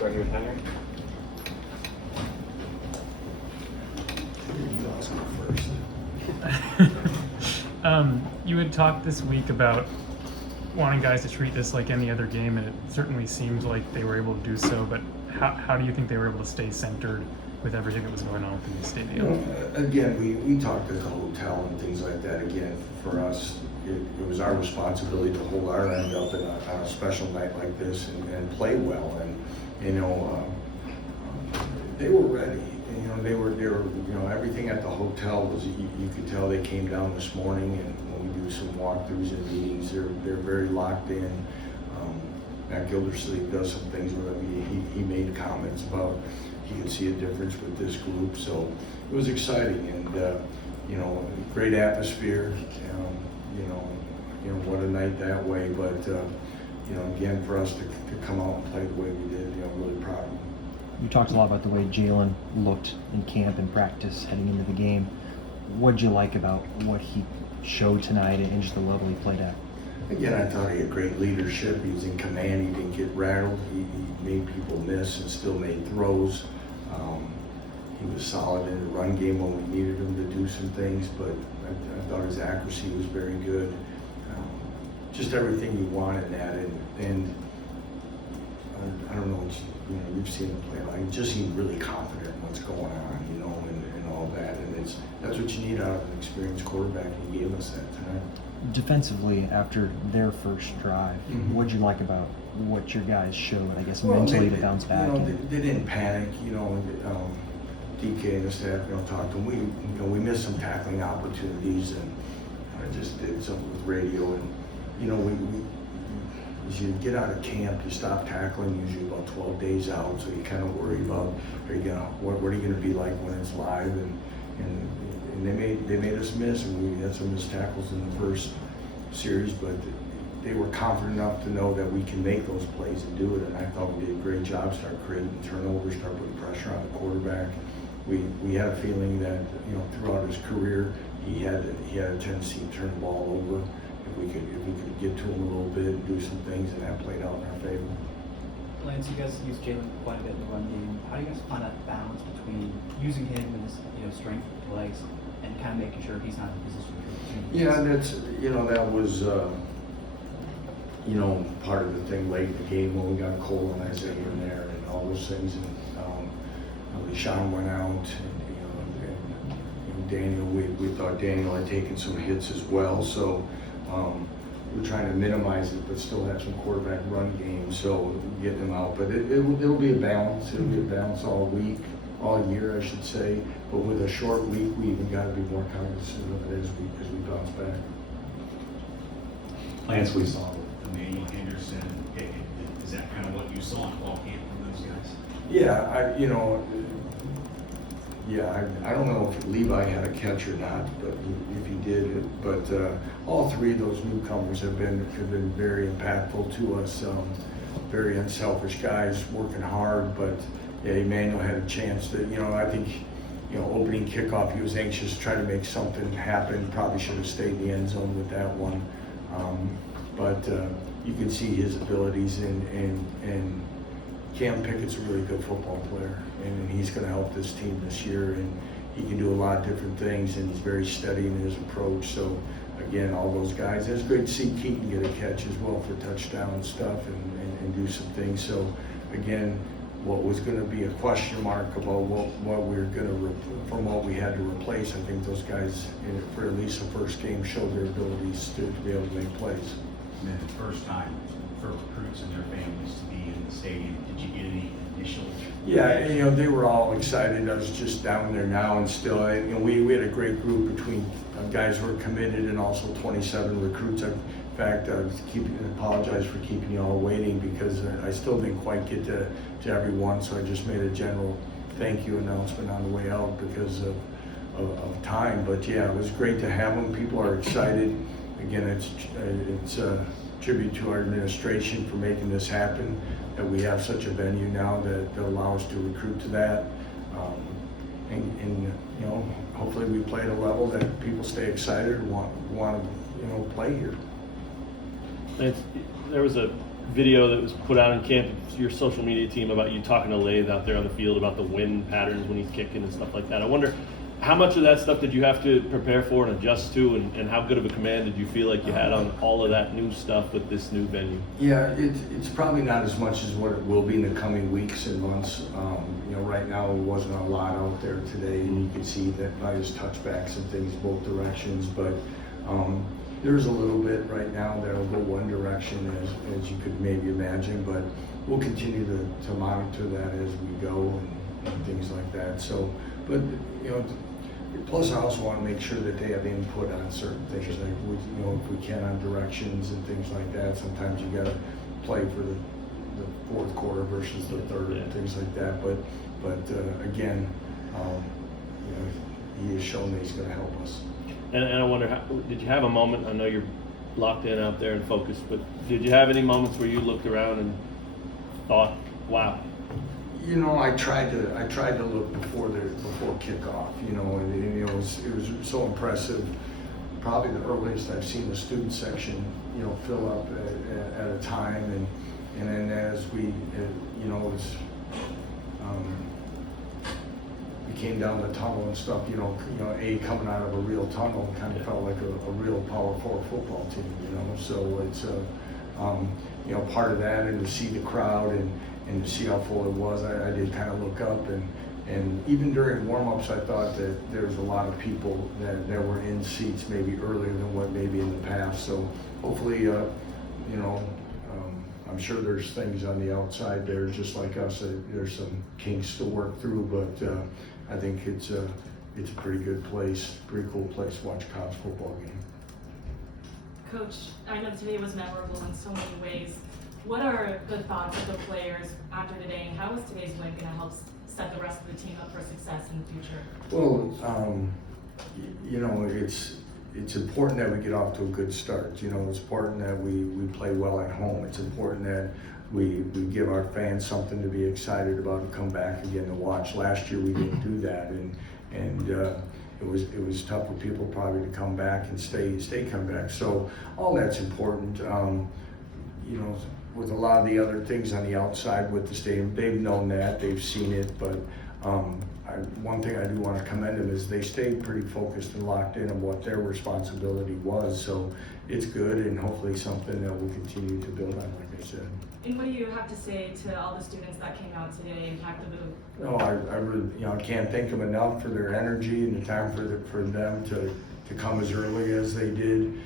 starting with Henry. You had talked this week about wanting guys to treat this like any other game, and it certainly seems like they were able to do so, but how do you think they were able to stay centered with everything that was going on within the stadium? Again, we talked at the hotel and things like that. Again, for us, it was our responsibility to hold our end up on a special night like this and play well. And they were ready. They were. Everything at the hotel was. You could tell they came down this morning, and when we do some walkthroughs and meetings, they're very locked in. Matt Gildersleeve does some things with them. He made comments about he could see a difference with this group, so it was exciting and great atmosphere. What a night that way. But again, for us to come out and play the way we did, I'm really proud of them. You talked a lot about the way Jaylen looked in camp and practice heading into the game. What did you like about what he showed tonight and just the level he played at? Again, I thought he had great leadership. He was in command. He didn't get rattled. He made people miss and still made throws. He was solid in the run game when we needed him to do some things, but I thought his accuracy was very good. Just everything you want in that, and I don't know, you've seen him play. He just seemed really confident in what's going on, and all that, and that's what you need out of an experienced quarterback, and he gave us that tonight. Defensively, after their first drive, what did you like about what your guys showed, I guess, mentally to bounce back? They didn't panic, DK and the staff, talked to them. We missed some tackling opportunities, and I just did something with radio, and as you get out of camp, you stop tackling usually about 12 days out, so you kind of worry about what are you going to be like when it's live, and they made us miss, and we had some missed tackles in the first series, but they were confident enough to know that we can make those plays and do it, and I thought we did a great job, start creating turnovers, start putting pressure on the quarterback. We had a feeling that throughout his career he had a tendency to turn the ball over. If we could get to him a little bit and do some things, and that played out in our favor. Lance, you guys use Jaylen quite a bit in the run game. How do you guys find that balance between using him and his strength of legs and kind of making sure he's not in a position to? Yeah, that's that was part of the thing late in the game when we got Cole and Isaiah in there and all those things, and Sean went out, and Daniel. We thought Daniel had taken some hits as well, so. We're trying to minimize it, but still have some quarterback run games, so getting them out. But it'll be a balance. It'll be a balance all week, all year, I should say. But with a short week, we even got to be more cognizant of it as we bounce back. Lance, we saw Emmanuel Henderson. Is that kind of what you saw in fall camp from those guys? Yeah, I don't know if Levi had a catch or not, but if he did, but all three of those newcomers have been very impactful to us. Very unselfish guys, working hard. But yeah, Emmanuel had a chance to. I think opening kickoff, he was anxious to try to make something happen. Probably should have stayed in the end zone with that one. But you can see his abilities, and Cam Pickett's a really good football player, and he's going to help this team this year, and he can do a lot of different things, and he's very steady in his approach. So again, all those guys. It's great to see Keaton get a catch as well for touchdown stuff and do some things. So again, what was going to be a question mark about what we were going to from what we had to replace, I think those guys for at least the first game showed their abilities to be able to make plays. And then the first time for recruits and their families to be in the stadium, did you get any initial? Yeah, they were all excited. I was just down there now, and still, we had a great group between guys who were committed and also 27 recruits. In fact, I apologize for keeping you all waiting because I still didn't quite get to everyone, so I just made a general thank you announcement on the way out because of time. But yeah, it was great to have them. People are excited. Again, it's a tribute to our administration for making this happen, that we have such a venue now that allow us to recruit to that. And hopefully we play at a level that people stay excited and want to play here. There was a video that was put out in camp, your social media team, about you talking to Lathe out there on the field about the wind patterns when he's kicking and stuff like that. I wonder how much of that stuff did you have to prepare for and adjust to, and how good of a command did you feel like you had on all of that new stuff with this new venue? Yeah, it's probably not as much as what it will be in the coming weeks and months. Right now it wasn't a lot out there today, and you can see that by his touchbacks and things both directions, but there's a little bit right now that'll go one direction as you could maybe imagine, but we'll continue to monitor that as we go and things like that. So, but plus, I also want to make sure that they have input on certain things, like if we can on directions and things like that. Sometimes you got to play for the fourth quarter versus the third and things like that. But again, he has shown that he's going to help us. And I wonder, did you have a moment? I know you're locked in out there and focused, but did you have any moments where you looked around and thought, "Wow"? I tried to look before kickoff, and it was so impressive. Probably the earliest I've seen the student section, fill up at a time, and then as we, we came down the tunnel and stuff, coming out of a real tunnel kind of felt like a real Power 4 football team, So it's part of that, and to see the crowd and to see how full it was, I did kind of look up, and even during warm-ups, I thought that there was a lot of people that were in seats maybe earlier than what maybe in the past. So hopefully, I'm sure there's things on the outside there, just like us. There's some kinks to work through, but I think it's a pretty good place, pretty cool place to watch a college football game. Coach, I know today was memorable in so many ways. What are the thoughts of the players after today, and how is today's win going to help set the rest of the team up for success in the future? Well, it's important that we get off to a good start. It's important that we play well at home. It's important that we give our fans something to be excited about and come back again to watch. Last year we didn't do that, and it was tough for people probably to come back and stay come back. So all that's important. With a lot of the other things on the outside with the stadium, they've known that, they've seen it, but one thing I do want to commend them is they stayed pretty focused and locked in on what their responsibility was. So it's good, and hopefully something that we'll continue to build on, like I said. And what do you have to say to all the students that came out today and packed the booth? No, I really, I can't thank them enough for their energy and the time for them to come as early as they did.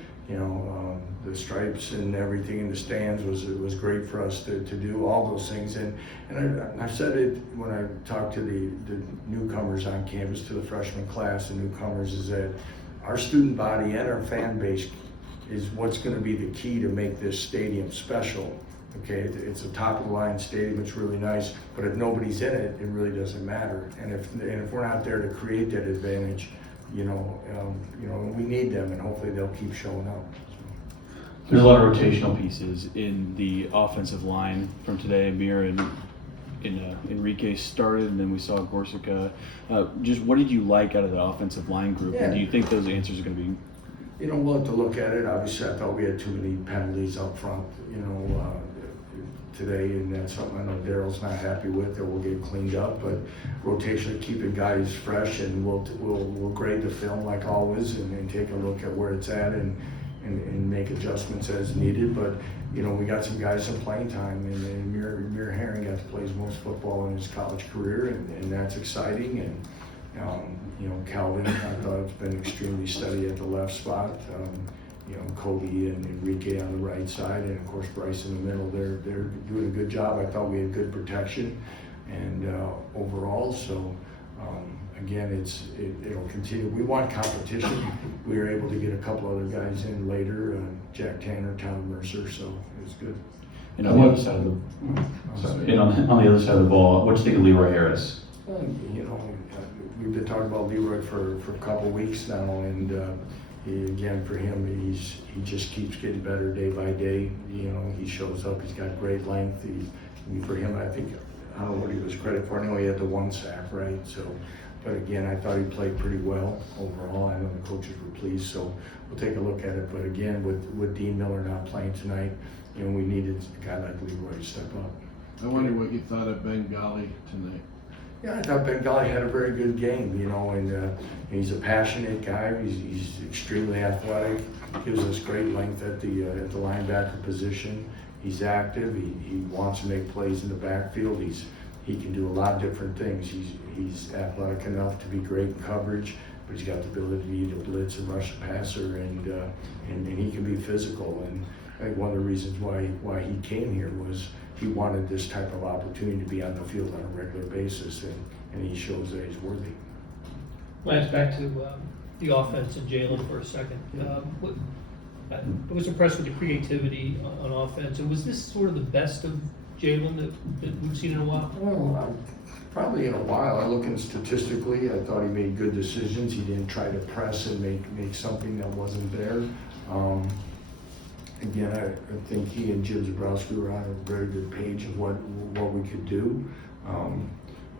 The stripes and everything in the stands was great for us to do all those things. And I've said it when I talked to the newcomers on campus, to the freshman class, the newcomers, is that our student body and our fan base is what's going to be the key to make this stadium special. Okay, it's a top-of-the-line stadium. It's really nice, but if nobody's in it, it really doesn't matter. And if we're not there to create that advantage, we need them, and hopefully they'll keep showing up. There's a lot of rotational pieces in the offensive line from today. Amir and Enrique started, and then we saw Gorsica. Just what did you like out of the offensive line group, and do you think those answers are going to be? We'll have to look at it. Obviously, I thought we had too many penalties up front, today, and that's something I know Daryl's not happy with, or we'll get cleaned up. But rotation, keeping guys fresh, and we'll grade the film like always, and take a look at where it's at, and make adjustments as needed. But we got some guys in playing time, and Amir Herring got to play his most football in his college career, and that's exciting. And Calvin, I thought it's been extremely steady at the left spot. Kobe and Enrique on the right side, and of course Bryce in the middle. They're doing a good job. I thought we had good protection, and overall. So again, it'll continue. We want competition. We were able to get a couple other guys in later, Jack Tanner, Tom Mercer. So it was good. And on the other side of on the other side of the ball, what do you think of Leroy Harris? We've been talking about Leroy for a couple weeks now, and for him, he just keeps getting better day by day. He shows up. He's got great length. For him, I think I don't know what he was credit for. I know he had the 1 sack, right? So, but again, I thought he played pretty well overall. I know the coaches were pleased, so we'll take a look at it. But again, with Dean Miller not playing tonight, you know, we needed a guy like Leroy to step up. I wonder what you thought of Bengali tonight. Yeah, I thought Bengali had a very good game, you know, and he's a passionate guy. He's extremely athletic. Gives us great length at the linebacker position. He's active. He wants to make plays in the backfield. He can do a lot of different things. He's athletic enough to be great in coverage, but he's got the ability to blitz and rush the passer, and he can be physical. And I think one of the reasons why he came here was he wanted this type of opportunity to be on the field on a regular basis, and he shows that he's worthy. Lance, back to the offense and Jaylen for a second. I was impressed with the creativity on offense. And was this sort of the best of Jaylen that we've seen in a while? Well, probably in a while. I look statistically, I thought he made good decisions. He didn't try to press and make something that wasn't there. Again, I think he and Jim Zabrowski were on a very good page of what we could do.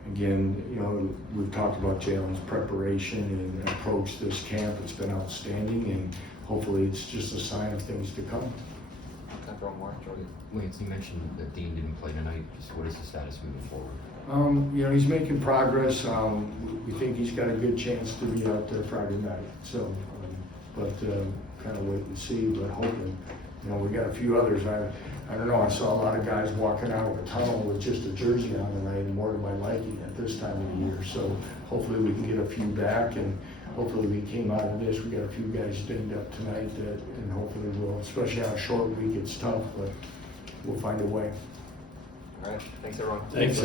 Again, you know, we've talked about Jaylen's preparation and approach this camp. It's been outstanding, and hopefully it's just a sign of things to come. Can I throw more? Lance, you mentioned that Dean didn't play tonight. Just what is the status moving forward? You know, he's making progress. We think he's got a good chance to be out there Friday night. So, kind of wait and see, but hoping. You know, we got a few others. I don't know. I saw a lot of guys walking out of the tunnel with just a jersey on tonight, more to my liking at this time of the year. So hopefully we can get a few back, and hopefully we came out of this. We got a few guys dinged up tonight, and hopefully we'll, especially on a short week, it's tough, but we'll find a way. All right. Thanks, everyone. Thanks.